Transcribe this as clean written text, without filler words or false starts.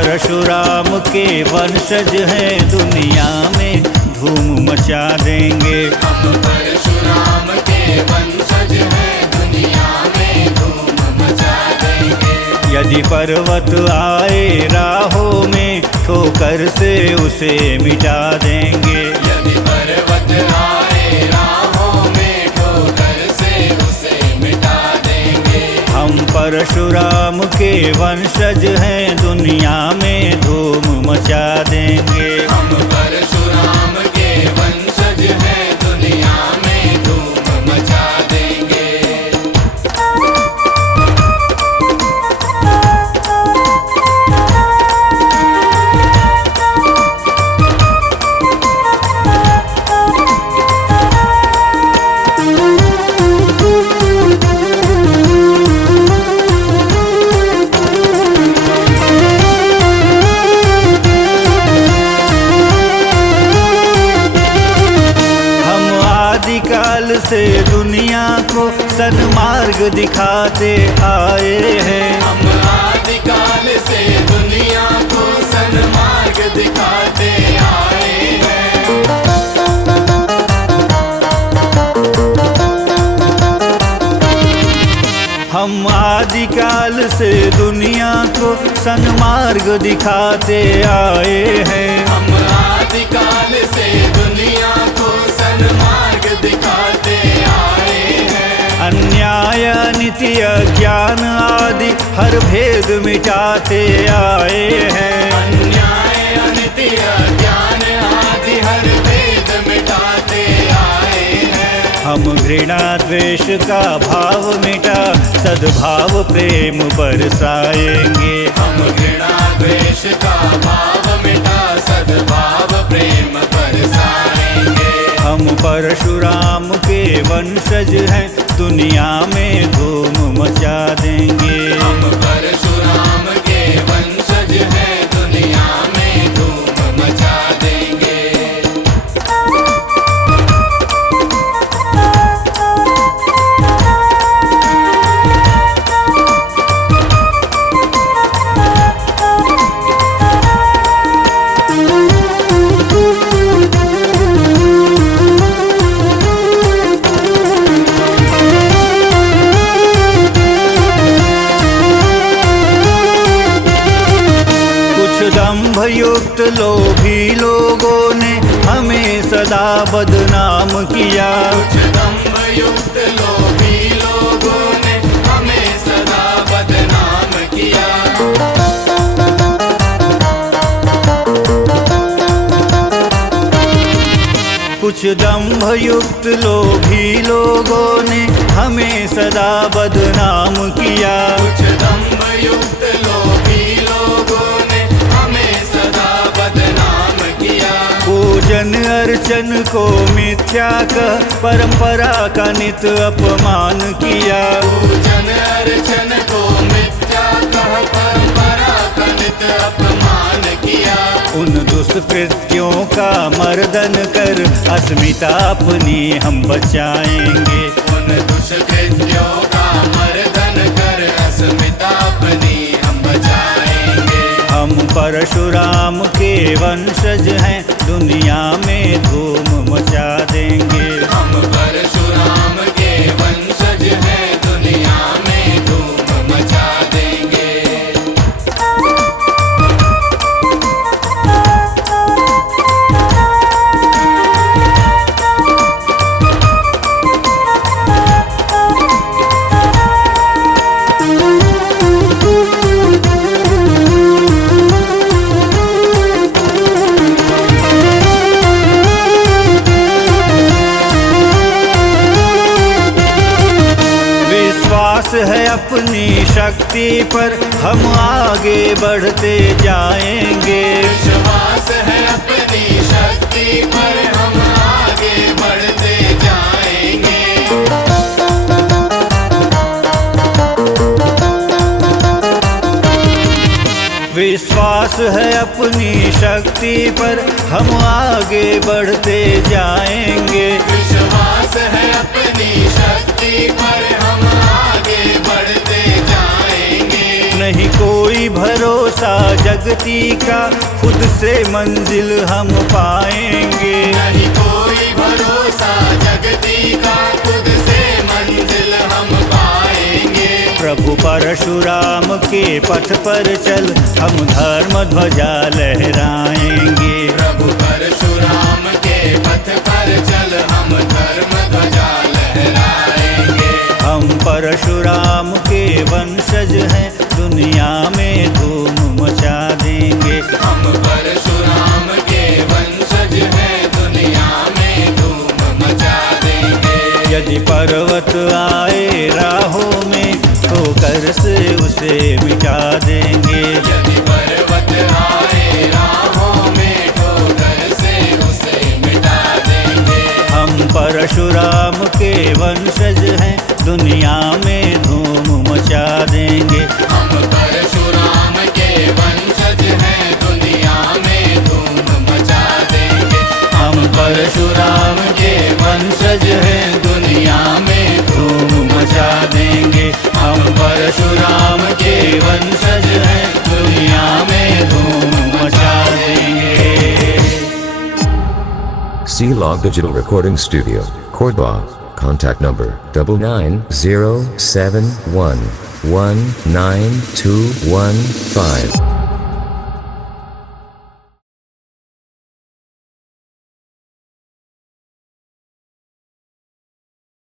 परशुराम के वंशज हैं, दुनिया में धूम मचा देंगे। हम परशुराम के वंशज हैं, दुनिया में धूम मचा देंगे। यदि पर्वत आए राहों में, ठोकर से उसे मिटा देंगे। यदि पर्वत आए राहों में, ठोकर से उसे मिटा देंगे। हम परशुराम के वंशज हैं, दुनिया में धूम मचा देंगे। हम परशुराम के वंशज हैं, दुनिया में धूम मचा देंगे। काल से दुनिया को सन्मार्ग दिखाते आए हैं। हम आदिकाल से दुनिया को सन्मार्ग दिखाते आए हैं। हम आदिकाल से दुनिया को सन्मार्ग दिखाते आए हैं। हम आदिकाल से दुनिया को सन्मार्ग दिखाते आए हैं। अन्याय अनित्य ज्ञान आदि हर भेद मिटाते आए हैं। अन्याय अनित्य ज्ञान आदि हर भेद मिटाते आए हैं। हम घृणा द्वेष का भाव मिटा सद्भाव प्रेम बरसाएंगे। हम घृणा द्वेष का भाव मिटा सद्भाव प्रेम बरसाएंगे। हम परशुराम के वंशज हैं, दुनिया में धूम मचा देंगे। हम परशुराम के वंशज हैं, दुनिया में धूम मचा देंगे। दंभयुक्त लोभी लोगों ने हमें सदा बदनाम किया। कुछ दंभयुक्त लोभी लोगों ने हमें सदा बदनाम किया। कुछ दंभयुक्त लोभी लोगों ने हमें सदा बदनाम किया। कुछ दंभयुक्त लोभी लोगों ने हमें सदा बदनाम किया। पूजन अर्चन को मिथ्या कह परंपरा का नित अपमान किया। पूजन अर्चन को मिथ्या कह परंपरा का नित अपमान किया। उन दुष्कृत्यों का मर्दन कर अस्मिता अपनी हम बचाएंगे। उन दुष्कृत्यों का मर्दन कर अस्मिता अपनी हम बचाएंगे। हम परशुराम के वंशज हैं, दुनिया में धूम मचा देंगे। हम परशुराम के वंशज हैं, दुनिया में धूम मचा देंगे। है अपनी शक्ति पर हम आगे बढ़ते जाएंगे। विश्वास है अपनी शक्ति पर हम आगे बढ़ते जाएंगे। विश्वास है अपनी शक्ति पर हम आगे बढ़ते जाएंगे। विश्वास है अपनी शक्ति पर हम आगे बढ़ते जाएंगे। नहीं कोई भरोसा भरोसा जगती का, खुद से मंजिल हम पाएंगे। नहीं कोई भरोसा जगती का, खुद से मंजिल हम पाएंगे। प्रभु परशुराम के पथ पर चल, हम धर्म ध्वजा लहराएंगे। प्रभु परशुराम के पथ पर चल, हम धर्म ध्वजा लहराएंगे। हम परशुराम के वंशज हैं, दुनिया में धूम मचा देंगे। हम परशुराम के वंशज हैं, दुनिया में धूम मचा देंगे। यदि पर्वत आए राहों में, तो कर से उसे मिटा देंगे। यदि पर्वत आए राहों में, ठोकर से उसे मिटा देंगे। हम परशुराम के वंशज हैं, दुनिया में धूम मचा देंगे। हम परशुराम के वंशज हैं, दुनिया में धूम मचा देंगे। हम परशुराम के वंशज हैं, दुनिया में धूम मचा देंगे। हम परशुराम के वंशज हैं, दुनिया में धूम मचा देंगे। C-Log Digital Recording Studio, Cordoba. Contact number 99071192115.